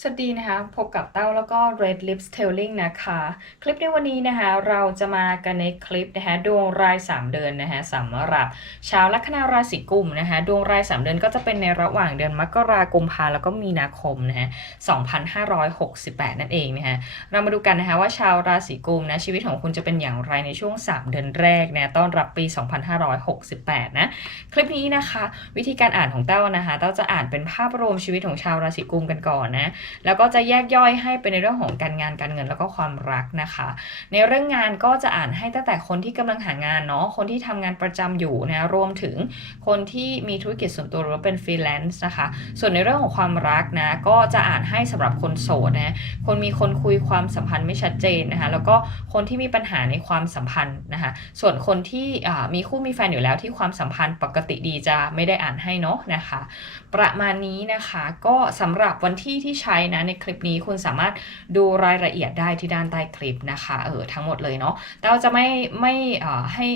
สวัสดีนะคะ พบกับเต้าแล้วก็ Red Lips Telling นะคะ คลิปในวันนี้นะคะ เราจะมากันในคลิปนะคะ ดวงราย 3 เดือนนะคะสำหรับชาวลัคนาราศีกุมนะคะ ดวงราย 3 เดือนก็จะเป็นในระหว่างเดือนมกราคมพาแล้วก็มีนาคมนะคะ2568 นั่นเองนะคะ เรามาดูกันนะคะว่าชาวราศีกุมนะชีวิตของคุณจะเป็นอย่างไรในช่วง 3 เดือนแรกนะต้อนรับปี 2568 นะ คลิปนี้นะคะ วิธีการอ่านของเต้านะคะ เต้าจะอ่านเป็นภาพรวมชีวิตของชาวราศีกุมกันก่อนนะแล้วก็จะแยกย่อยให้เป็นในเรื่องของการงานการเงินแล้วก็ความรักนะคะ ในเรื่องงานก็จะอ่านให้ตั้งแต่คนที่กำลังหางานเนาะคนที่ทำงานประจำอยู่นะรวมถึงคนที่มีธุรกิจส่วนตัวหรือว่าเป็นฟรีแลนซ์นะคะ ส่วนในเรื่องของความรักนะก็จะอ่านให้สำหรับคนโสดนะคนมีคนคุยความสัมพันธ์ไม่ชัดเจนนะคะแล้วก็คนที่มีปัญหาในความสัมพันธ์นะคะส่วนคนที่มีคู่มีแฟนอยู่แล้วที่ความสัมพันธ์ปกติดีจะไม่ได้อ่านให้เนาะนะคะ ประมาณนี้นะคะก็สำหรับวันที่ที่ใช้นะในคลิปนี้คุณสามารถดูรายละเอียดได้ที่ด้านใต้คลิปนะคะเออทั้งหมดเลยเนาะแต่เราจะไม่ไม่ให้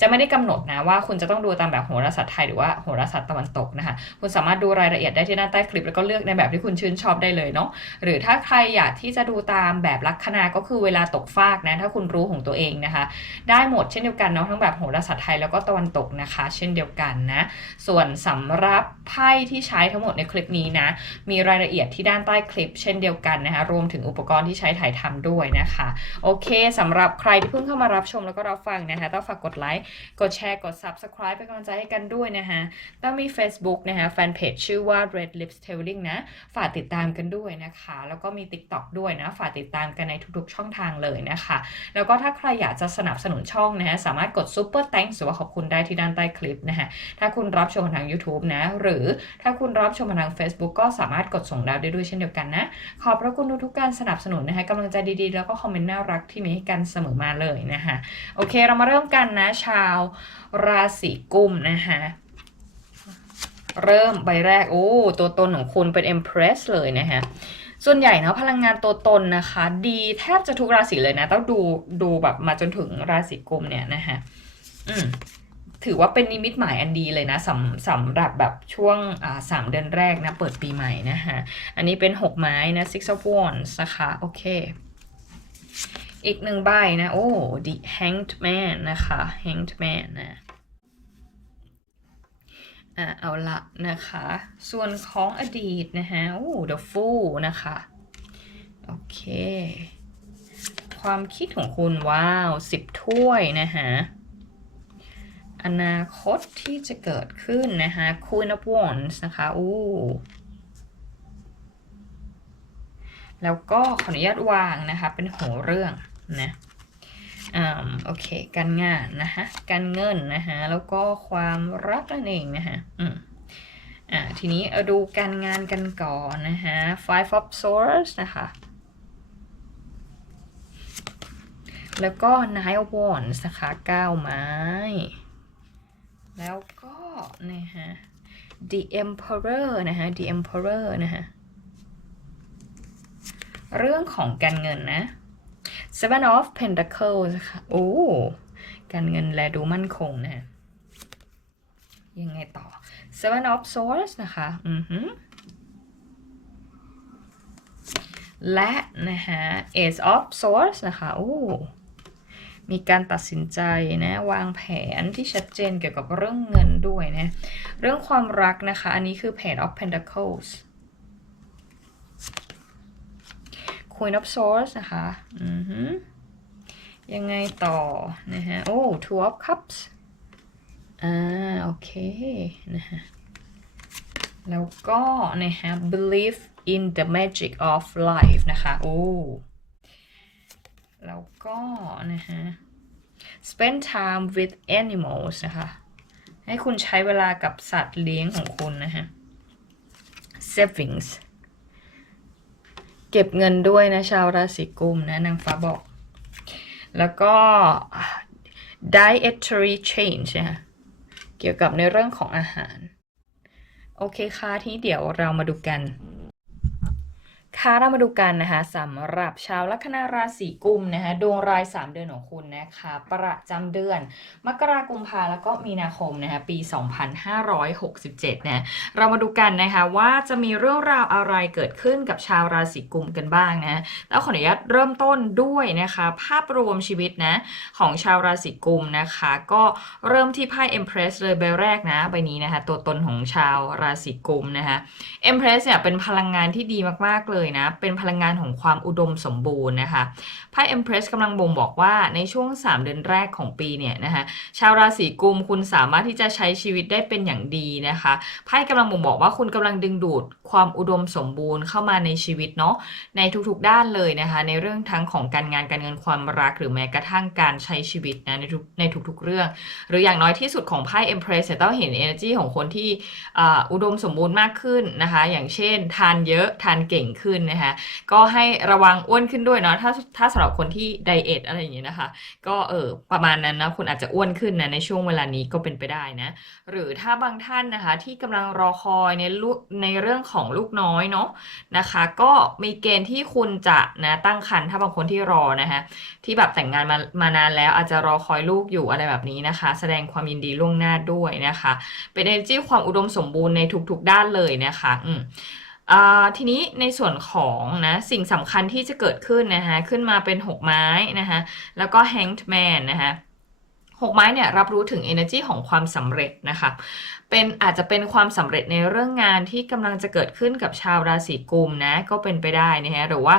จะไม่ได้กำหนดนะว่าคุณจะต้องดูตามแบบโหราศาสตร์ไทยหรือว่าโหราศาสตร์ตะวันตกนะคะคุณสามารถดูรายละเอียดได้ที่ด้านใต้คลิป แล้วก็เลือกในแบบที่คุณชื่นชอบได้เลยเนาะหรือถ้าใครอยากที่จะดูตามแบบลัคนาก็คือเวลาตกฟากนะถ้าคุณรู้ของตัวเองนะคะ ได้หมดเช่นเดียวกันเนาะทั้งแบบโหราศาสตร์ไทยแล้วก็ตะวันตกนะคะ เช่นเดียวกันนะส่วนสำหรับไพ่ที่ใช้ทั้งหมดในคลิปนี้นะมีรายละเอียดที่ด้านใต้คลิป เช่นเดียวกันนะคะรวมถึงอุปกรณ์ที่ใช้ถ่ายทำด้วยนะคะ โอเคสำหรับใครที่เพิ่งเข้ามารับชมแล้วก็รับฟังนะคะต้องฝากกดไลค์กดแชร์กด subscribe เป็นกำลังใจให้กันด้วยนะคะต้องมี Facebook นะคะแฟนเพจชื่อว่า Red Lips Telling นะ ฝากติดตามกันด้วยนะคะ แล้วก็มี TikTok ด้วยนะ ฝากติดตามกันในทุกๆช่องทางเลยนะคะ แล้วก็ถ้าใครอยากจะสนับสนุนช่องนะฮะสามารถกด Super Thanks หรือว่าขอบคุณได้ที่ด้านใต้คลิปนะฮะถ้าคุณรับชมทาง YouTube นะ หรือถ้าคุณรับชมทาง Facebook ก็สามารถกดส่งดาวได้ด้วยเช่นเดียวกันนะ ขอบพระคุณทุกๆการสนับสนุนนะคะกำลังใจดีๆ แล้วก็คอมเมนต์น่ารักที่มีให้กันเสมอมาเลยนะคะโอเคเรามาเริ่มกันนะชาวราศีกุมนะคะเริ่มใบแรก โอ้ ตัวตนของคุณเป็น Empress เลยนะคะส่วนใหญ่เนาะพลังงานตัวตนนะคะ ดีแทบจะทุกราศีเลยนะ ต้องดูดูแบบมาจนถึงราศีกุมเนี่ยนะคะอืมถือว่าเป็นนิมิตหมายอันดีเลยนะสำสำหรับแบบช่วงอ่าสามเดือนแรกนะ เปิดปีใหม่นะคะอันนี้เป็นหกไม้นะ six of wands นะคะ โอเค อีกหนึ่งใบนะ โอ้ the hanged man นะคะ hanged man นะอ่าเอาละนะคะ ส่วนของอดีตนะคะโอ้ the fool นะคะ โอเค ความคิดของคุณว้าวสิบถ้วยนะคะอนาคตที่จะเกิดขึ้นนะคะ Queen of Wands นะคะอู้แล้วก็ขออนุญาตวางนะคะ เป็นหัวเรื่อง นะอ่าโอเค การงานนะคะการเงินนะคะแล้วก็ความรักนั่นเองนะคะอืมอ่าทีนี้เอาดูการงานกันก่อนนะคะ Five of Swords นะคะแล้วก็ Nine of Wands นะคะเก้าไม้ แล้วก็นะฮะ The Emperor นะฮะ The Emperor นะฮะเรื่องของการเงินนะ Seven of Pentacles ค่ะ โอ้ การเงินแลดูมั่นคงนะฮะยังไงต่อ Seven of Swords นะคะ อือหือและนะฮะ Ace of Swords นะคะ โอ้ มีการตัดสินใจนะ วางแผนที่ชัดเจนเกี่ยวกับเรื่องเงินด้วยนะ เรื่องความรักนะคะ อันนี้คือ Page of Pentacles Queen of Swords นะคะอือหือยังไงต่อนะฮะ โอ้ Two of Cups อ่า โอเค นะฮะ แล้วก็นะฮะ Believe in the magic of life นะคะ โอ้ แล้วก็นะฮะ spend time with animals นะคะ ให้คุณใช้เวลากับสัตว์เลี้ยงของคุณนะฮะ savings เก็บเงินด้วยนะชาวราศีกุมนะนางฟ้าบอก แล้วก็ dietary change นะเกี่ยวกับในเรื่องของอาหาร โอเคค่ะที่เดี๋ยวเรามาดูกัน ค่ะเรามาดูกันนะคะสำหรับชาวลัคนาราศีกุมนะคะดวงราย 3 เดือนของคุณนะคะประจำเดือน มกราคมพาแล้วก็มีนาคมนะคะปี 2567นะเรามาดูกันนะคะว่าจะมีเรื่องราวอะไรเกิดขึ้นกับชาวราศีกุมกันบ้างนะแล้วขออนุญาตเริ่มต้นด้วยนะคะภาพรวมชีวิตนะของชาวราศีกุมนะคะก็เริ่มที่ไพ่ Empress เลยใบแรกนะใบนี้นะคะตัวตนของชาวราศีกุมนะคะ Empress เนี่ยเป็นพลังงานที่ดีมากๆเลยนะ เป็นพลังงานของความอุดมสมบูรณ์นะคะไพ่ Empress กำลังบ่งบอกว่าในช่วง 3 เดือนแรกของปีเนี่ยนะคะชาวราศีกุมคุณสามารถที่จะใช้ชีวิตได้เป็นอย่างดีนะคะไพ่กำลังบ่งบอกว่าคุณกำลังดึงดูดความอุดมสมบูรณ์เข้ามาในชีวิตเนาะในทุกๆด้านเลยนะคะ ในเรื่องทั้งของการงานการเงินความรักหรือแม้กระทั่งการใช้ชีวิตนะในทุกในทุกๆเรื่อง หรืออย่างน้อยที่สุดของไพ่ Empress เนี่ยต้องเห็น energy ของคนที่อุดมสมบูรณ์มากขึ้นนะคะ อย่างเช่น ทานเยอะทานเก่งขึ้นนะคะก็ให้ระวังอ้วนขึ้นด้วยเนาะถ้าถ้าสำหรับคนที่ไดเอทอะไรอย่างเงี้ยนะคะ ก็เออประมาณนั้นนะคุณอาจจะอ้วนขึ้นนะในช่วงเวลานี้ก็เป็นไปได้นะ หรือถ้าบางท่านนะคะที่กำลังรอคอยในลูกในเรื่องของลูกน้อยเนาะนะคะ ก็มีเกณฑ์ที่คุณจะนะตั้งครรภ์ถ้าบางคนที่รอนะคะที่แบบแต่งงานมามานานแล้วอาจจะรอคอยลูกอยู่อะไรแบบนี้นะคะ แสดงความยินดีล่วงหน้าด้วยนะคะ เป็น energy ความอุดมสมบูรณ์ในทุกๆด้านเลยนะคะอืม ทีนี้ในส่วนของนะสิ่งสำคัญที่จะเกิดขึ้นนะคะขึ้นมาเป็น 6 ไม้นะคะแล้วก็ hanged man นะคะหกไม้เนี่ยรับรู้ถึง energy ของความสำเร็จนะคะเป็นอาจจะเป็นความสำเร็จในเรื่องงานที่กำลังจะเกิดขึ้นกับชาวราศีกุมนะก็เป็นไปได้นะฮะหรือว่า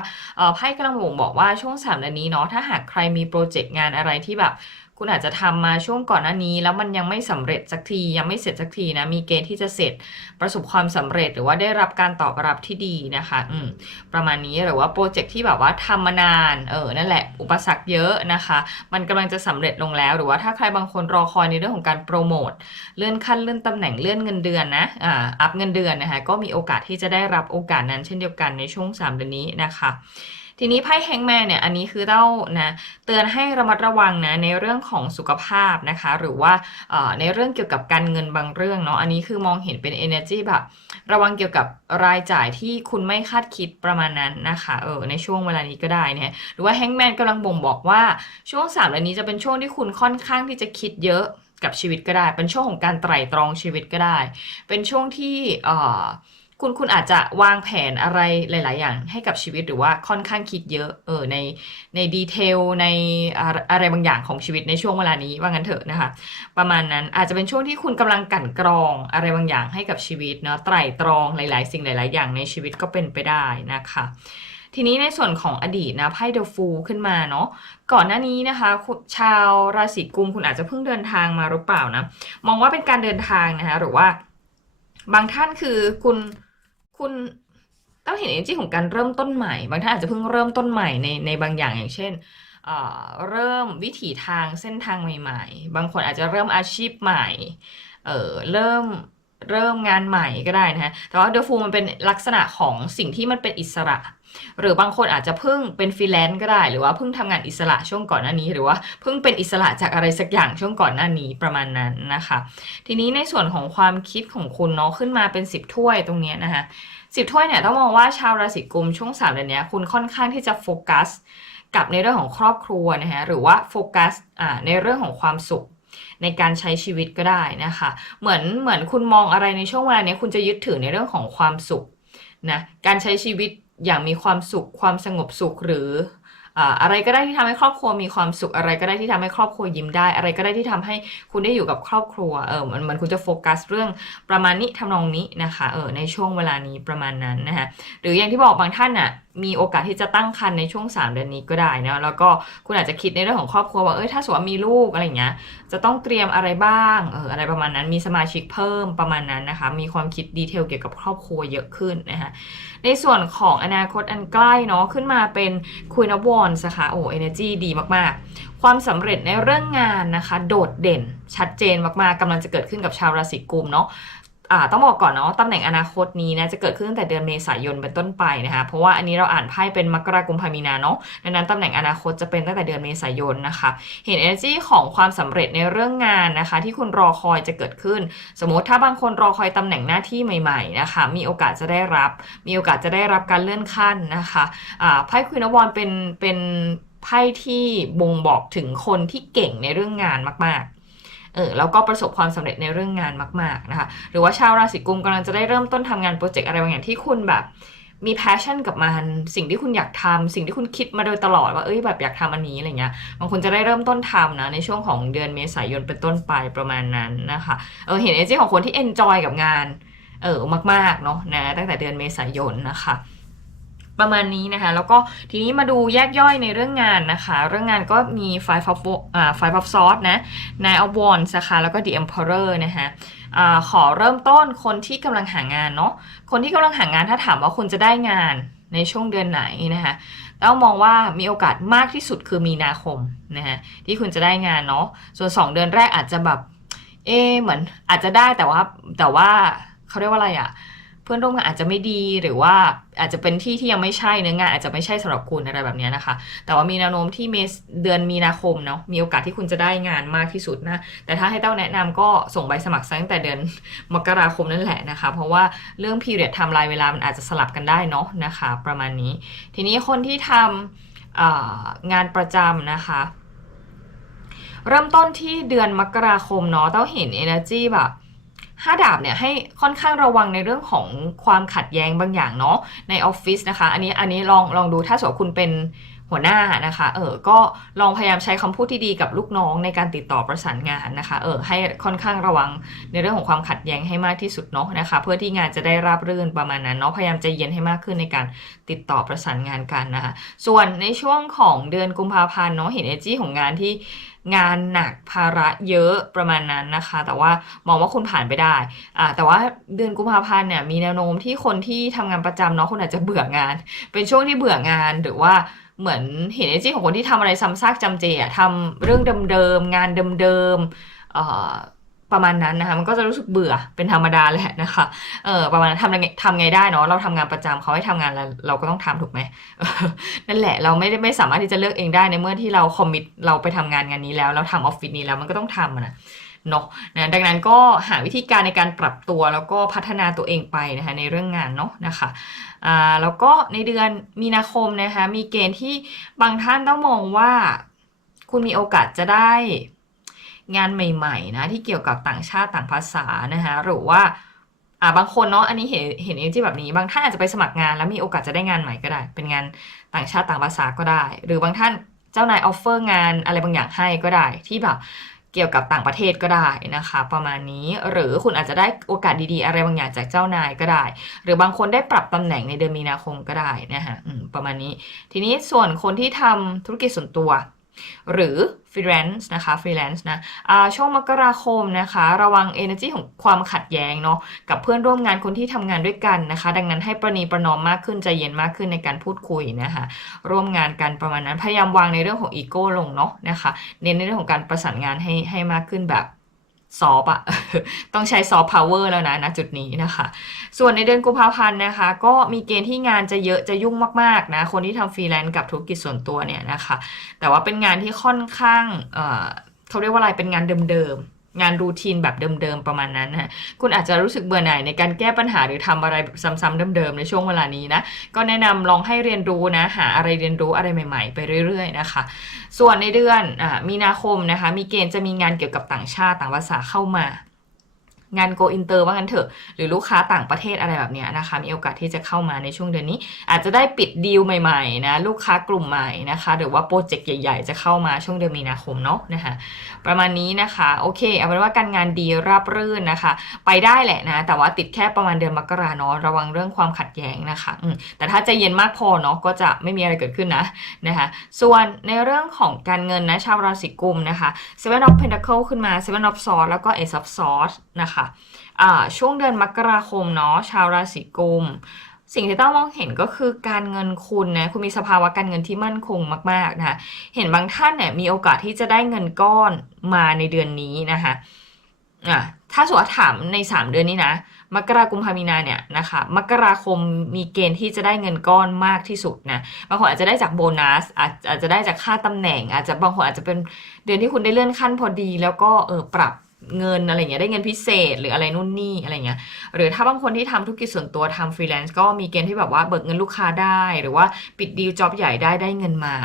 ไพ่กำลังบ่งบอกว่าช่วงสามเดือนนี้เนาะถ้าหากใครมีโปรเจกต์งานอะไรที่แบบ คุณอาจจะทำมาช่วงก่อนหน้านี้ แล้วมันยังไม่สำเร็จสักทียังไม่เสร็จสักทีนะมีเกณฑ์ที่จะเสร็จประสบความสำเร็จหรือว่าได้รับการตอบรับที่ดีนะคะอืมประมาณนี้หรือว่าโปรเจกต์ที่แบบว่าทำมานานเออนั่นแหละอุปสรรคเยอะนะคะ มันกำลังจะสำเร็จลงแล้ว หรือว่าถ้าใครบางคนรอคอยในเรื่องของการโปรโมทเลื่อนขั้นเลื่อนตำแหน่งเลื่อนเงินเดือนนะอ่าอัพเงินเดือนนะคะก็มีโอกาสที่จะได้รับโอกาสนั้นเช่นเดียวกันในช่วง3เดือนนี้นะคะ ทีนี้ไพ่แฮงแมนเนี่ยอันนี้คือเต้านะเตือนให้ระมัดระวังนะในเรื่องของสุขภาพนะคะ หรือว่าในเรื่องเกี่ยวกับการเงินบางเรื่องเนาะอันนี้คือมองเห็นเป็น energy แบบระวังเกี่ยวกับรายจ่ายที่คุณไม่คาดคิดประมาณนั้นนะคะเออในช่วงเวลานี้ก็ได้นะหรือว่าแฮงแมนกำลังบ่งบอกว่าช่วงสามเดือนนี้จะเป็นช่วงที่คุณค่อนข้างที่จะคิดเยอะกับชีวิตก็ได้ เป็นช่วงของการไตร่ตรองชีวิตก็ได้ เป็นช่วงที่เอ่อ คุณคุณอาจจะวางแผนอะไรหลาย ๆ อย่างให้กับชีวิตหรือว่าค่อนข้างคิดเยอะเออในในดีเทลในอะไรบางอย่างของชีวิตในช่วงเวลานี้ว่างั้นเถอะนะคะ ประมาณนั้นอาจจะเป็นช่วงที่คุณกำลังกั่นกรองอะไรบางอย่างให้กับชีวิตเนาะไตร่ตรองหลาย ๆ สิ่งหลาย ๆ อย่างในชีวิตก็เป็นไปได้นะคะทีนี้ในส่วนของอดีตนะไพ่เดอะฟูขึ้นมาเนาะก่อนหน้านี้นะคะ ชาวราศีกุมคุณอาจจะเพิ่งเดินทางมาหรือเปล่านะ มองว่าเป็นการเดินทางนะคะหรือว่า บางท่านคือคุณคุณต้องเห็น energy ของการเริ่มต้นใหม่ บางท่านอาจจะเพิ่งเริ่มต้นใหม่ในในบางอย่างอย่างเช่นเริ่มวิถีทางเส้นทางใหม่ ๆ บางคนอาจจะเริ่มอาชีพใหม่เเริ่ม เริ่มงานใหม่ก็ได้นะฮะ แต่ว่าเดอะฟูมันเป็นลักษณะของสิ่งที่มันเป็นอิสระ หรือบางคนอาจจะเพิ่งเป็นฟรีแลนซ์ก็ได้ หรือว่าเพิ่งทำงานอิสระช่วงก่อนหน้านี้ หรือว่าเพิ่งเป็นอิสระจากอะไรสักอย่างช่วงก่อนหน้านี้ประมาณนั้นนะคะ ทีนี้ในส่วนของความคิดของคุณเนาะขึ้นมาเป็น 10 ถ้วยตรงนี้นะคะสิบถ้วยเนี่ยต้องมองว่าชาวราศีกุมช่วงสามเดือนนี้คุณค่อนข้างที่จะโฟกัสกับในเรื่องของครอบครัวนะคะหรือว่าโฟกัสในเรื่องของความสุข ในการใช้ชีวิตก็ได้นะคะ เหมือนเหมือนคุณมองอะไรในช่วงเวลาเนี้ยคุณจะยึดถือในเรื่องของความสุขนะการใช้ชีวิตอย่างมีความสุข ความสงบสุขหรืออะไรก็ได้ที่ทำให้ครอบครัวมีความสุขอะไรก็ได้ที่ทำให้ครอบครัวยิ้มได้ อะไรก็ได้ที่ทำให้คุณได้อยู่กับครอบครัวเออมันมันคุณจะโฟกัสเรื่องประมาณนี้ทำนองนี้นะคะเออในช่วงเวลานี้ประมาณนั้นนะคะหรืออย่างที่บอกบางท่านอะ มีโอกาสที่จะตั้งครรภ์ในช่วง 3 เดือนนี้ก็ได้นะแล้วก็คุณอาจจะคิดในเรื่องของครอบครัวว่าเอ้ยถ้าสมมติว่ามีลูกอะไรเงี้ยจะต้องเตรียมอะไรบ้างเอออะไรประมาณนั้นมีสมาชิกเพิ่มประมาณนั้นนะคะมีความคิดดีเทลเกี่ยวกับครอบครัวเยอะขึ้นนะคะในส่วนของอนาคตอันใกล้เนาะขึ้นมาเป็นคุยนวอนสคะโอ้เอเนจีดีมากๆ ความสำเร็จในเรื่องงานนะคะ โดดเด่นชัดเจนมากๆกำลังจะเกิดขึ้นกับชาวราศีกุมเนาะ ต้องบอกก่อนเนาะตำแหน่งอนาคตนี้นะจะเกิดขึ้นตั้งแต่เดือนเมษายนเป็นต้นไปนะคะเพราะว่าอันนี้เราอ่านไพ่เป็นมกราคมพามีนาเนาะดังนั้นตำแหน่งอนาคตจะเป็นตั้งแต่เดือนเมษายนนะคะ เห็น energy ของความสำเร็จในเรื่องงานนะคะ ที่คุณรอคอยจะเกิดขึ้น สมมติถ้าบางคนรอคอยตำแหน่งหน้าที่ใหม่ๆนะคะมีโอกาสจะได้รับ มีโอกาสจะได้รับการเลื่อนขั้นนะคะไพ่ควีนวอนเป็นเป็นไพ่ที่บ่งบอกถึงคนที่เก่งในเรื่องงานมากๆ เออแล้วก็ประสบความสำเร็จในเรื่องงานมาก ๆนะคะ หรือว่าชาวราศีกุมกำลังจะได้เริ่มต้นทำงานโปรเจกต์อะไรบางอย่างที่คุณแบบมี passion กับมันสิ่งที่คุณอยากทำสิ่งที่คุณคิดมาโดยตลอดว่าเอ้ยแบบอยากทำอันนี้อะไรเงี้ยบางคนจะได้เริ่มต้นทำนะในช่วงของเดือนเมษายนเป็นต้นไปประมาณนั้นนะคะเออเห็นเอเจของคนที่ enjoy กับงานเออมากๆเนาะนะตั้งแต่เดือนเมษายนนะคะ ประมาณนี้นะคะ แล้วก็ทีนี้มาดูแยกย่อยในเรื่องงานนะคะ เรื่องงานก็มี Five of อ่า Five of Swords นะ Nine of Wands นะคะแล้วก็ The Emperor นะคะอ่าขอเริ่มต้นคนที่กำลังหางานเนาะคนที่กำลังหางานถ้าถามว่าคุณจะได้งานในช่วงเดือนไหนนะคะแล้วมองว่ามีโอกาสมากที่สุดคือมีนาคมนะคะที่คุณจะได้งานเนาะส่วน 2 เดือนแรกอาจจะแบบเอเหมือนอาจจะได้แต่ว่าแต่ว่าเขาเรียกว่าอะไรอะ เพื่อนร่วมงานอาจจะไม่ดีหรือว่าอาจจะเป็นที่ที่ยังไม่ใช่เนื้องานอาจจะไม่ใช่สำหรับคุณอะไรแบบนี้นะคะ แต่ว่ามีแนวโน้มที่เมษเดือนมีนาคมเนาะมีโอกาสที่คุณจะได้งานมากที่สุดนะ แต่ถ้าให้เต้าแนะนำก็ส่งใบสมัครตั้งแต่เดือนมกราคมนั่นแหละนะคะ เพราะว่าเรื่อง period ไทม์ไลน์เวลามันอาจจะสลับกันได้เนาะนะคะ ประมาณนี้ ทีนี้คนที่ทำงานประจำนะคะ เริ่มต้นที่เดือนมกราคมเนาะเต้าเห็น energy แบบ ห้าดาบเนี่ยให้ค่อนข้างระวังในเรื่องของความขัดแย้งบางอย่างเนาะในออฟฟิศนะคะ อันนี้อันนี้ลองลองดูถ้าสมมติว่าคุณเป็น หัวหน้านะคะเออก็ลองพยายามใช้คำพูดที่ดีกับลูกน้องในการติดต่อประสานงานนะคะเออให้ค่อนข้างระวังในเรื่องของความขัดแย้งให้มากที่สุดเนาะนะคะ เพื่อที่งานจะได้ราบรื่นประมาณนั้นเนาะพยายามใจเย็นให้มากขึ้นในการติดต่อประสานงานกันนะคะ ส่วนในช่วงของเดือนกุมภาพันธ์เนาะเห็นเอจี้ของงานที่งานหนักภาระเยอะประมาณนั้นนะคะ แต่ว่ามองว่าคุณผ่านไปได้อ่าแต่ว่าเดือนกุมภาพันธ์เนี่ยมีแนวโน้มที่คนที่ทำงานประจำเนาะคุณอาจจะเบื่องาน เป็นช่วงที่เบื่องานหรือว่า เหมือนเห็นเอจี้ของคนที่ทำอะไรซ้ำซากจำเจอะทำเรื่องเดิมๆงานเดิมๆประมาณนั้นนะคะมันก็จะรู้สึกเบื่อเป็นธรรมดาแหละนะคะเออประมาณนั้นทำไงทำไงได้เนาะเราทำงานประจำเขาให้ทำงานแล้วเราก็ต้องทำถูกไหมนั่นแหละเราไม่ได้ไม่สามารถที่จะเลือกเองได้ในเมื่อที่เราคอมมิตเราไปทำงานงานนี้แล้วเราทำออฟฟิศนี้แล้วมันก็ต้องทำนะ เนาะนะดังนั้นก็หาวิธีการในการปรับตัวแล้วก็พัฒนาตัวเองไปนะคะในเรื่องงานเนาะนะคะอ่าแล้วก็ในเดือนมีนาคมนะคะมีเกณฑ์ที่บางท่านต้องมองว่าคุณมีโอกาสจะได้งานใหม่ๆนะที่เกี่ยวกับต่างชาติต่างภาษานะคะหรือว่าอ่าบางคนเนาะอันนี้เห็นเห็นเอที่แบบนี้ บางท่านอาจจะไปสมัครงานแล้วมีโอกาสจะได้งานใหม่ก็ได้ เป็นงานต่างชาติต่างภาษาก็ได้ หรือบางท่านเจ้านายออฟเฟอร์งานอะไรบางอย่างให้ก็ได้ที่แบบ เกี่ยวกับต่างประเทศก็ได้นะคะ ประมาณนี้หรือคุณอาจจะได้โอกาสดีๆ อะไรบางอย่างจากเจ้านายก็ได้ หรือบางคนได้ปรับตำแหน่งในเดือนมีนาคมก็ได้นะคะประมาณนี้ ทีนี้ส่วนคนที่ทำธุรกิจส่วนตัว หรือฟรีแลนซ์นะคะฟรีแลนซ์นะช่วงมกราคมนะคะ ระวัง energy ของความขัดแย้งเนาะกับเพื่อนร่วมงานคนที่ทำงานด้วยกันนะคะ ดังนั้นให้ประนีประนอมมากขึ้นใจเย็นมากขึ้นในการพูดคุยนะคะร่วมงานกันประมาณนั้นพยายามวางในเรื่องของอีโก้ลงเนาะนะคะเน้นในเรื่องของการประสานงานให้ให้มากขึ้นแบบ ซอฟอะต้องใช้ซอฟพาวเวอร์แล้วนะณจุดนี้นะคะ ส่วนในเดือนกุมภาพันธ์นะคะ ก็มีเกณฑ์ที่งานจะเยอะจะยุ่งมากๆนะ คนที่ทำฟรีแลนซ์กับธุรกิจส่วนตัวเนี่ยนะคะ แต่ว่าเป็นงานที่ค่อนข้างเอ่อเขาเรียกว่าอะไรเป็นงานเดิมๆ งานรูทีนแบบเดิมๆประมาณนั้นนะฮะคุณอาจจะรู้สึกเบื่อหน่ายในการแก้ปัญหาหรือทำอะไรซ้ำๆเดิมๆในช่วงเวลานี้นะก็แนะนำลองให้เรียนรู้นะหาอะไรเรียนรู้อะไรใหม่ ๆ ไปเรื่อย ๆ นะคะ ส่วนในเดือนอมีนาคมนะคะมีเกณฑ์จะมีงานเกี่ยวกับต่างชาติต่างภาษาเข้ามา งาน go inter ว่างั้นเถอะ หรือลูกค้าต่างประเทศอะไรแบบเนี้ยนะคะ มีโอกาสที่จะเข้ามาในช่วงเดือนนี้ อาจจะได้ปิดดีลใหม่ๆนะลูกค้ากลุ่มใหม่นะคะ หรือว่าโปรเจกต์ใหญ่ๆ จะเข้ามาช่วงเดือนมีนาคมเนาะนะคะประมาณนี้นะคะโอเคเอาเป็นว่าการงานดีราบรื่นนะคะ ไปได้แหละนะแต่ว่าติดแค่ประมาณเดือนมกราเนาะระวังเรื่องความขัดแย้งนะคะแต่ถ้าใจเย็นมากพอเนาะก็จะไม่มีอะไรเกิดขึ้นนะนะคะส่วนในเรื่องของการเงินนะชาวราศีกุมนะคะ Seven of Pentacle ขึ้นมา Seven of Swords แล้วก็ Ace of Swords นะคะอ่าช่วงเดือนมกราคมเนาะชาวราศีกุม สิ่งที่ต้องมองเห็นก็คือการเงินคุณนะคุณมีสภาวะการเงินที่มั่นคงมากๆนะคะเห็นบางท่านเนี่ยมีโอกาสที่จะได้เงินก้อนมาในเดือนนี้นะคะอะถ้าสมมติว่าถามใน 3 เดือนนี้นะมกรากุมภามีนาเนี่ยนะคะมกราคมมีเกณฑ์ที่จะได้เงินก้อนมากที่สุดนะบางคนอาจจะได้จากโบนัสอาจอาจจะได้จากค่าตำแหน่ง อาจจะบางคนอาจจะเป็นเดือนที่คุณได้เลื่อนขั้นพอดี แล้วก็เออปรับ เงินอะไรเงี้ยได้เงินพิเศษหรืออะไรนู่นนี่อะไรเงี้ยหรือถ้าบางคนที่ทำธุรกิจส่วนตัวทำฟรีแลนซ์ก็มีเกณฑ์ที่แบบว่าเบิกเงินลูกค้าได้ หรือว่าปิดดีลจ็อบใหญ่ได้ได้เงินมา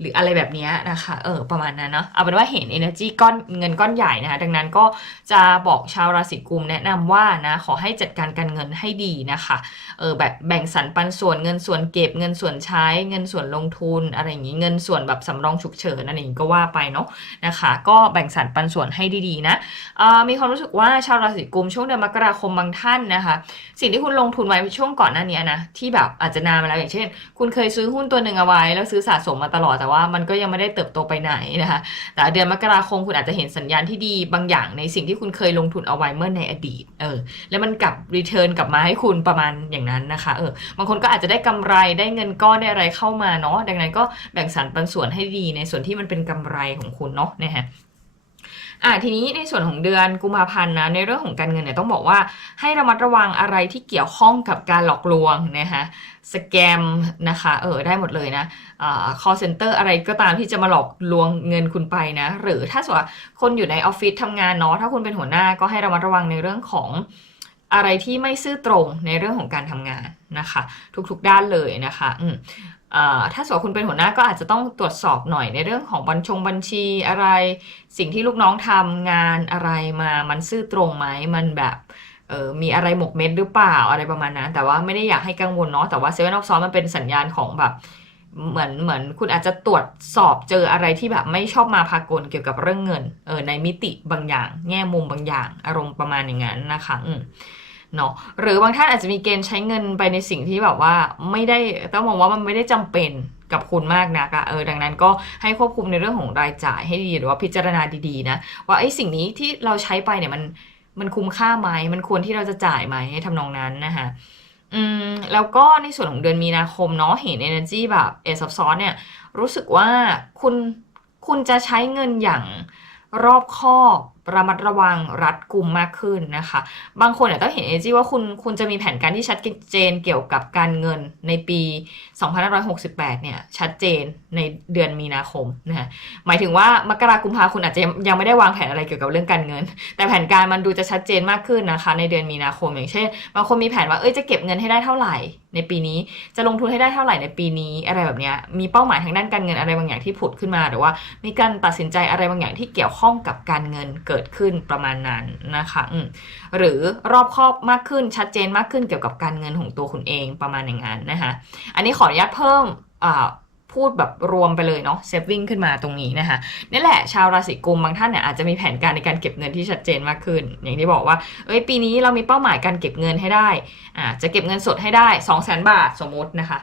หรืออะไรแบบนี้นะคะ เออ ประมาณนั้นเนาะ เอาเป็นว่าเห็น energy ก้อนเงินก้อนใหญ่นะคะ ดังนั้นก็จะบอกชาวราศีกุมแนะนำว่านะ ขอให้จัดการการเงินให้ดีนะคะ เออ แบบแบ่งสรรปันส่วนเงินส่วนเก็บเงินส่วนใช้ เงินส่วนลงทุน อะไรอย่างนี้ เงินส่วนแบบสำรองฉุกเฉินอะไรอย่างนี้ก็ว่าไปเนาะนะคะ ก็แบ่งสรรปันส่วนให้ดีๆนะออมีความรู้สึกว่าชาวราศีกุมช่วงเดือนมกราคมบางท่านนะคะ สิ่งที่คุณลงทุนไว้ช่วงก่อนหน้านี้นะที่แบบอาจจะนานมาแล้วอย่างเช่น คุณเคยซื้อหุ้นตัวหนึ่งเอาไว้ แล้วซื้อสะสมมาตลอดแต่ว่ามันก็ยังไม่ได้เติบโตไปไหนนะคะ แต่เดือนมกราคมคุณอาจจะเห็นสัญญาณที่ดีบางอย่างในสิ่งที่คุณเคยลงทุนเอาไว้เมื่อในอดีต เออ แล้วมันกลับรีเทิร์นกลับมาให้คุณประมาณอย่างนั้นนะคะ เออ บางคนก็อาจจะได้กำไรได้เงินก้อนได้อะไรเข้ามาเนาะ ดังนั้นก็แบ่งสรรปันส่วนให้ดีในส่วนที่มันเป็นกำไรของคุณเนาะนะฮะ อ่าทีนี้ในส่วนของเดือนกุมภาพันธ์นะในเรื่องของการเงินเนี่ยต้องบอกว่าให้ระมัดระวังอะไรที่เกี่ยวข้องกับการหลอกลวงนะคะสแกมนะคะเออได้หมดเลยนะอ่า call center อะไรก็ตามที่จะมาหลอกลวงเงินคุณไปนะ หรือถ้าสมมติว่าคนอยู่ในออฟฟิศทำงานเนาะถ้าคุณเป็นหัวหน้าก็ให้ระมัดระวังในเรื่องของอะไรที่ไม่ซื่อตรงในเรื่องของการทำงานนะคะ ทุกๆด้านเลยนะคะอืม ถ้าสมมติคุณเป็นหัวหน้าก็อาจจะต้องตรวจสอบหน่อยในเรื่องของบัญชงบัญชีอะไร สิ่งที่ลูกน้องทำงานอะไรมามันซื่อตรงไหมมันแบบเออมีอะไรหมกเม็ดหรือเปล่าอะไรประมาณนั้น แต่ว่าไม่ได้อยากให้กังวลเนาะแต่ว่าเซเว่นออฟซอมันเป็นสัญญาณของแบบเหมือนเหมือนคุณอาจจะตรวจสอบเจออะไรที่แบบไม่ชอบมาพากลเกี่ยวกับเรื่องเงินเออในมิติบางอย่าง แง่มุมบางอย่าง อารมณ์ประมาณอย่างนั้นนะคะอืม เนาะหรือบางท่านอาจจะมีเกณฑ์ใช้เงินไปในสิ่งที่แบบว่าไม่ได้ต้องมองว่ามันไม่ได้จำเป็นกับคุณมากนักอะเออดังนั้นก็ให้ควบคุมในเรื่องของรายจ่ายให้ดีหรือว่าพิจารณาดีๆนะว่าไอ้สิ่งนี้ที่เราใช้ไปเนี่ยมันมันคุ้มค่าไหมมันควรที่เราจะจ่ายไหมให้ทำนองนั้นนะคะอืมแล้วก็ในส่วนของเดือนมีนาคมเนาะเห็น energy แบบเอซับซ้อนเนี่ยรู้สึกว่าคุณคุณจะใช้เงินอย่างรอบคอบ ระมัดระวังรัดกุมมากขึ้นนะคะ บางคนเนี่ยต้องเห็นเอจีว่าคุณคุณจะมีแผนการที่ชัดเจนเกี่ยวกับการเงินในปี 2568 เนี่ย ชัดเจนในเดือนมีนาคมนะะหมายถึงว่ามกรากุมภาคุณอาจจะยังไม่ได้วางแผนอะไรเกี่ยวกับเรื่องการเงิน แต่แผนการมันดูจะชัดเจนมากขึ้นนะคะ ในเดือนมีนาคมอย่างเช่นบางคนมีแผนว่าเอ้ยจะเก็บเงินให้ได้เท่าไหร่ในปีนี้จะลงทุนให้ได้เท่าไหร่ในปีนี้อะไรแบบนี้มีเป้าหมายทางด้านการเงินอะไรบางอย่างที่ผุดขึ้นมา หรือว่ามีการตัดสินใจอะไรบางอย่างที่เกี่ยวข้องกับการเงินเกิดขึ้นประมาณนั้นนะคะอืหรือรอบคอบมากขึ้นชัดเจนมากขึ้นเกี่ยวกับการเงินของตัวคุณเองประมาณอย่างนั้นนะคะอันนี้ขออนุญาตเพิ่มอ่า พูดแบบรวมไปเลยเนาะเซฟวิ่งขึ้นมาตรงนี้นะคะนี่แหละชาวราศีกุมบางท่านเนี่ยอาจจะมีแผนการในการเก็บเงินที่ชัดเจนมากขึ้น อย่างที่บอกว่าเอ้ยปีนี้เรามีเป้าหมายการเก็บเงินให้ได้อ่าจะเก็บเงินสดให้ได้2 0 0 0 0 0 บาทสมมตินะคะ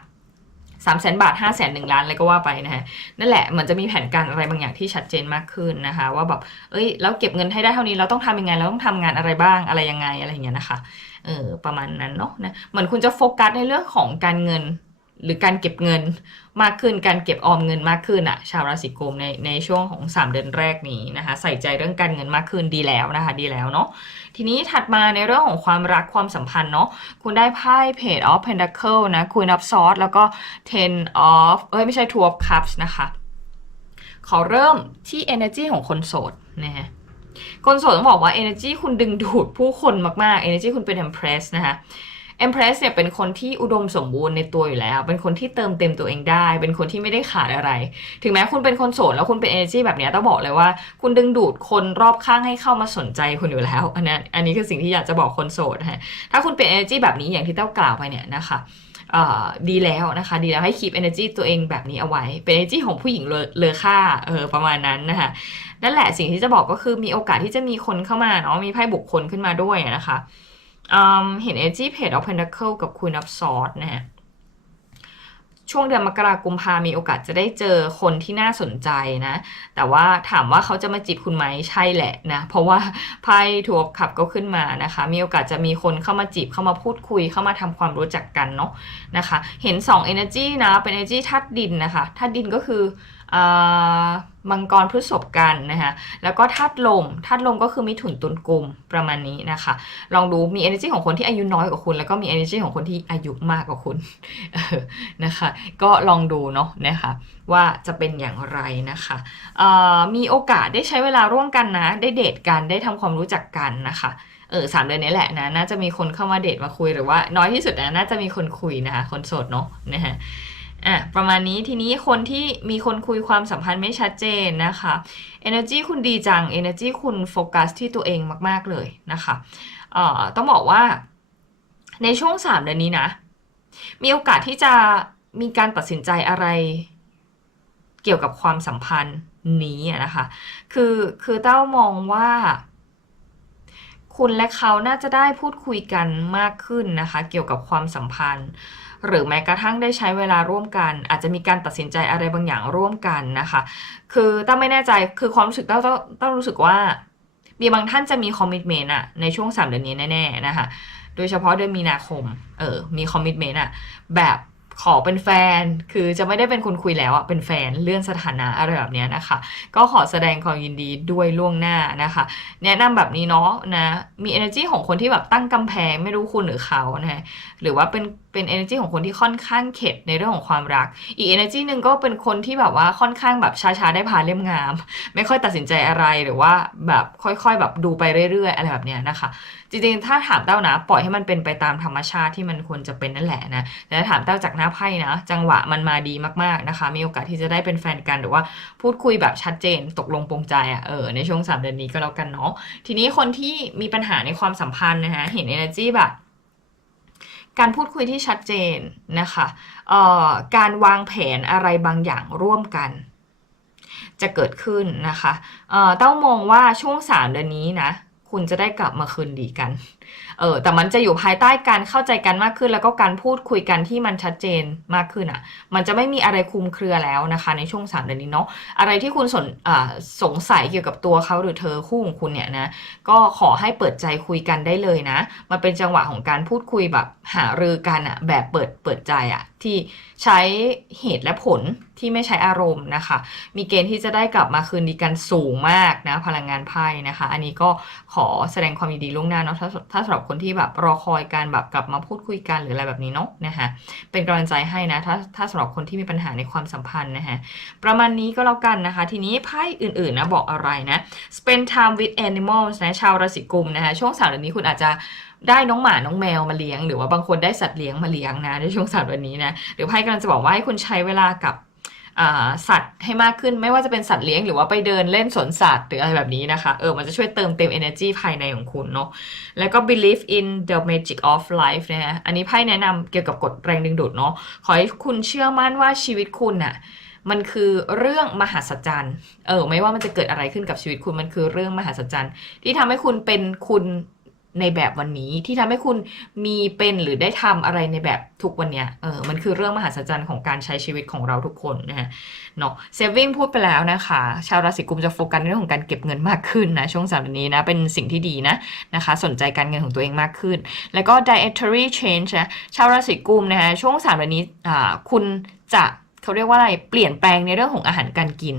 สามแสนบาทห้าแสนหนึ่งล้านอะไรก็ว่าไปนะฮะนั่นแหละมันจะมีแผนการอะไรบางอย่างที่ชัดเจนมากขึ้นนะคะ ว่าแบบเอ้ยแล้วเก็บเงินให้ได้เท่านี้เราต้องทำยังไงเราต้องทำงานอะไรบ้างอะไรยังไงอะไรอย่างเงี้ยนะคะเออประมาณนั้นเนาะนะเหมือนคุณจะโฟกัสในเรื่องของการเงิน หรือการเก็บเงินมากขึ้น การเก็บออมเงินมากขึ้นอะชาวราศีกุมในในช่วงของ 3 เดือนแรกนี้นะคะ ใส่ใจเรื่องการเงินมากขึ้นดีแล้วนะคะ ดีแล้วเนาะทีนี้ถัดมาในเรื่องของความรักความสัมพันธ์เนาะคุณได้ไพ่ Page of Pentacle นะ Queen of Swords แล้วก็ Ten of เอ้ยไม่ใช่ Two of Cups นะคะขอเริ่มที่ energy ของคนโสดนะฮะคนโสดต้องบอกว่า energy คุณดึงดูดผู้คนมากๆ energy คุณเป็น impress นะคะ Empress เนี่ยเป็นคนที่อุดมสมบูรณ์ในตัวอยู่แล้ว เป็นคนที่เติมเต็มตัวเองได้ เป็นคนที่ไม่ได้ขาดอะไร ถึงแม้คุณเป็นคนโสดแล้วคุณเป็น energy แบบนี้ต้องบอกเลยว่า คุณดึงดูดคนรอบข้างให้เข้ามาสนใจคุณอยู่แล้ว อันนี้อันนี้คือสิ่งที่อยากจะบอกคนโสดนะฮะ ถ้าคุณเป็น energy แบบนี้อย่างที่เต้ากล่าวไปเนี่ยนะคะดีแล้วนะคะ ดีแล้วให้ keep energy ตัวเองแบบนี้เอาไว้ เป็น energy ของผู้หญิงเลอเลอค่าเออประมาณนั้นนะคะนั่นแหละสิ่งที่จะบอกก็คือมีโอกาสที่จะมีคนเข้ามาเนาะมีไพ่บุคคลขึ้นมาด้วยนะคะ เห็น Energy Page of Pentacle กับ Queen of Swords นะฮะช่วงเดือนมกราคมพามีโอกาสจะได้เจอคนที่น่าสนใจนะ แต่ว่าถามว่าเขาจะมาจีบคุณไหมใช่แหละนะ เพราะว่าไพ่ทัวร์ขับก็ขึ้นมานะคะ มีโอกาสจะมีคนเข้ามาจีบเข้ามาพูดคุยเข้ามาทำความรู้จักกันเนาะนะคะ เห็น 2 Energy นะเป็น Energy ธาตุดินนะคะธาตุดินก็คือ มังกรพฤษภกันนะคะแล้วก็ธาตุลมธาตุลมก็คือมิถุนตุลกุมประมาณนี้นะคะ ลองดูมี energy ของคนที่อายุน้อยกว่าคุณ แล้วก็มี energy ของคนที่อายุมากกว่าคุณนะคะ ก็ลองดูเนาะนะคะ ว่าจะเป็นอย่างไรนะคะมีโอกาสได้ใช้เวลาร่วมกันนะ ได้เดทกันได้ทำความรู้จักกันนะคะเออสามเดือนนี้แหละนะน่าจะมีคนเข้ามาเดทมาคุยหรือว่าน้อยที่สุดนะน่าจะมีคนคุยนะคะ คนโสดเนาะนะฮะ อะประมาณนี้ทีนี้คนที่มีคนคุยความสัมพันธ์ไม่ชัดเจนนะคะ energy คุณดีจัง energy คุณโฟกัสที่ตัวเองมาก ๆ เลยนะคะเอ่อต้องบอกว่าในช่วง 3 เดือนนี้นะ มีโอกาสที่จะมีการตัดสินใจอะไรเกี่ยวกับความสัมพันธ์นี้นะคะ คือคือเต้ามองว่า คุณและเขาน่าจะได้พูดคุยกันมากขึ้นนะคะ เกี่ยวกับความสัมพันธ์ หรือแม้กระทั่งได้ใช้เวลาร่วมกัน อาจจะมีการตัดสินใจอะไรบางอย่างร่วมกันนะคะ คือต้าไม่แน่ใจคือความรู้สึกต้าต้องต้องรู้สึกว่ามีบางท่านจะมีคอมมิชเมนต์อะในช่วงสามเดือนนี้แน่ๆนะคะโดยเฉพาะเดือนมีนาคม เออ มีคอมมิชเมนต์อะแบบขอเป็นแฟน คือจะไม่ได้เป็นคนคุยแล้วอะเป็นแฟน เลื่อนสถานะอะไรแบบนี้นะคะ ก็ขอแสดงความยินดีด้วยล่วงหน้านะคะ แนะนำแบบนี้เนาะนะ มี energy ของคนที่แบบตั้งกำแพงไม่รู้คุณหรือเขานะฮะหรือว่าเป็น เป็น energy ของคนที่ค่อนข้างเข็ดในเรื่องของความรัก อีก energy หนึ่งก็เป็นคนที่แบบว่าค่อนข้างแบบช้าๆได้พาเล่มงาม ไม่ค่อยตัดสินใจอะไรหรือว่าแบบค่อยๆแบบดูไปเรื่อยๆ อะไรแบบเนี้ยนะคะ จริงๆ ถ้าถามเต้านะ ปล่อยให้มันเป็นไปตามธรรมชาติที่มันควรจะเป็นนั่นแหละนะแต่ถ้าถามเต้าจากหน้าไพ่นะ จังหวะมันมาดีมากๆนะคะ มีโอกาสที่จะได้เป็นแฟนกันหรือว่าพูดคุยแบบชัดเจนตกลงปรงใจอะ่ะเออในช่วง3เดือนนี้ก็แล้วกันเนาะทีนี้คนที่มีปัญหาในความสัมพันธ์นะคะเห็น energy แบบ การพูดคุยที่ชัดเจนนะคะการวางแผนอะไรบางอย่างร่วมกัน จะเกิดขึ้นนะคะเต้ามองว่าช่วงสามเดือนนี้นะ คุณจะได้กลับมาคืนดีกันเออแต่มันจะอยู่ภายใต้การเข้าใจกันมากขึ้น แล้วก็การพูดคุยกันที่มันชัดเจนมากขึ้นอะ มันจะไม่มีอะไรคุมเครือแล้วนะคะ ในช่วง3เดือนนี้เนาะอะไรที่คุณสนสงสัยเกี่ยวกับตัวเขาหรือเธอคู่ของคุณเนี่ยนะก็ขอให้เปิดใจคุยกันได้เลยนะ มันเป็นจังหวะของการพูดคุยแบบหารือกันอะแบบเปิดเปิดใจอะที่ใช้เหตุและผลที่ไม่ใช้อารมณ์นะคะ มีเกณฑ์ที่จะได้กลับมาคืนดีกันสูงมากนะพลังงานไพ่นะคะ อันนี้ก็ขอแสดงความยินดีล่วงหน้าเนาะถ้าสำหรับคนที่แบบรอคอยการแบบกลับมาพูดคุยกันหรืออะไรแบบนี้เนาะนะคะเป็นกำลังใจให้นะถ้าถ้าสำหรับคนที่มีปัญหาในความสัมพันธ์นะคะประมาณนี้ก็แล้วกันนะคะ ทีนี้ไพ่อื่นๆนะบอกอะไรนะ spend time with animals นะชาวราศีกุมนะคะช่วงสามเดือนนี้คุณอาจจะได้น้องหมา น้องแมวมาเลี้ยง หรือว่าบางคนได้สัตว์เลี้ยงมาเลี้ยงนะในช่วงสามเดือนนี้นะหรือไพ่กำลังจะบอกว่าให้คุณใช้เวลากับ สัตว์ให้มากขึ้นไม่ว่าจะเป็นสัตว์เลี้ยงหรือว่าไปเดินเล่นสวนสัตว์หรืออะไรแบบนี้นะคะ เออ มันจะช่วยเติมเต็ม energy ภายในของคุณเนาะ แล้วก็ believe in the magic of life นะฮะ อันนี้ไพ่แนะนำเกี่ยวกับกฎแรงดึงดูดเนาะ ขอให้คุณเชื่อมั่นว่าชีวิตคุณน่ะมันคือเรื่องมหัศจรรย์ เออ ไม่ว่ามันจะเกิดอะไรขึ้นกับชีวิตคุณ มันคือเรื่องมหัศจรรย์ ที่ทำให้คุณเป็นคุณ ในแบบวันนี้ที่ทำให้คุณมีเป็นหรือได้ทำอะไรในแบบทุกวันเนี้ยเออมันคือเรื่องมหัศจรรย์ของการใช้ชีวิตของเราทุกคนนะฮะเนาะ saving พูดไปแล้วนะคะ ชาวราศีกุมจะโฟกัสในเรื่องของการเก็บเงินมากขึ้นนะ ช่วงสามเดือนนี้นะ เป็นสิ่งที่ดีนะนะคะ สนใจการเงินของตัวเองมากขึ้น แล้วก็ dietary change นะชาวราศีกุมนะคะช่วงสามเดือนนี้อ่าคุณจะเขาเรียกว่าอะไรเปลี่ยนแปลงในเรื่องของอาหารการกิน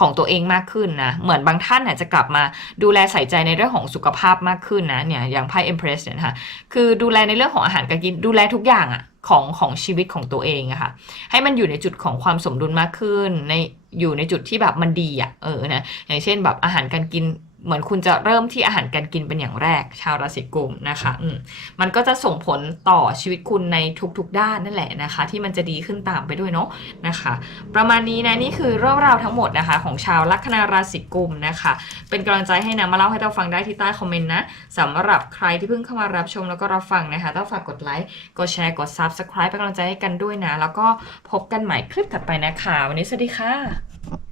ของตัวเองมากขึ้นนะ เหมือนบางท่านเนี่ยจะกลับมาดูแลใส่ใจในเรื่องของสุขภาพมากขึ้นนะเนี่ยอย่างไพ่เอ็มเพรสเนี่ยนะคะคือดูแลในเรื่องของอาหารการกินดูแลทุกอย่างอะของของชีวิตของตัวเองอะค่ะให้มันอยู่ในจุดของความสมดุลมากขึ้นในอยู่ในจุดที่แบบมันดีอะเออนะอย่างเช่นแบบอาหารการกิน เหมือนคุณจะเริ่มที่อาหารการกินเป็นอย่างแรก ชาวราศีกุมนะคะอืมมันก็จะส่งผลต่อชีวิตคุณในทุกๆด้านนั่นแหละนะคะ ที่มันจะดีขึ้นตามไปด้วยเนาะนะคะ ประมาณนี้นะนี่คือเรื่องราวทั้งหมดนะคะ ของชาวลัคนาราศีกุมนะคะ เป็นกำลังใจให้นะมาเล่าให้เราฟังได้ที่ใต้คอมเมนต์นะสำหรับใครที่เพิ่งเข้ามารับชมแล้วก็รับฟังนะคะต้องฝากกดไลค์กดแชร์กด Subscribe เป็นกำลังใจให้กันด้วยนะ แล้วก็พบกันใหม่คลิปถัดไปนะคะ วันนี้สวัสดีค่ะ